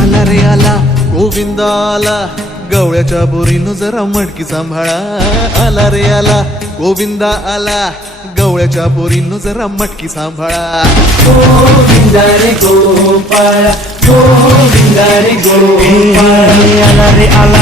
आला रे आला गोविंद आला गवळ्याच्या बोरीनं जरा मडकी सांभाळा. आला रे आला गोविंदा आला गवळ्याच्या बोरीनं जरा मटकी सांभाळा. गोविंदा रे गोपाळा गोविंदा रे गोपाळा. आला रे आला.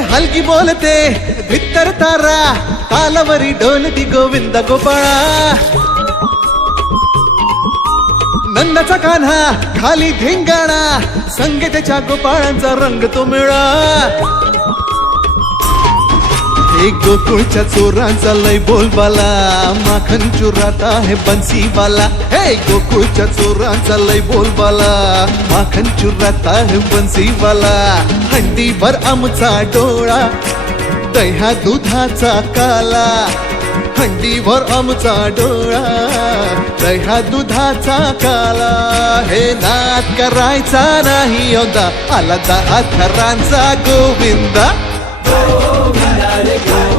हलगी हलकी बोलते भित्तर तारा तालावरी डोलती गोविंद गोपाळा. नंदाचा कान्हा खाली धिंगाणा संगीताच्या गोपाळांचा रंग तो मिळा. हे गोकुळच्या चोरांचा लय बोलबाला. माखन चुरात आहे बन्सीवाला हे गोकुळच्या चोरांचा लय बोलबाला. माखन चुरात आहे बन्सीवाला हंडीभर आमचा डोळा दह्या दुधाचा काला. हंडीभर आमचा डोळा दह्या दुधाचा काला. हे नाद करायचा नाही होता आला दहा थरांचा गोविंदा. Yeah.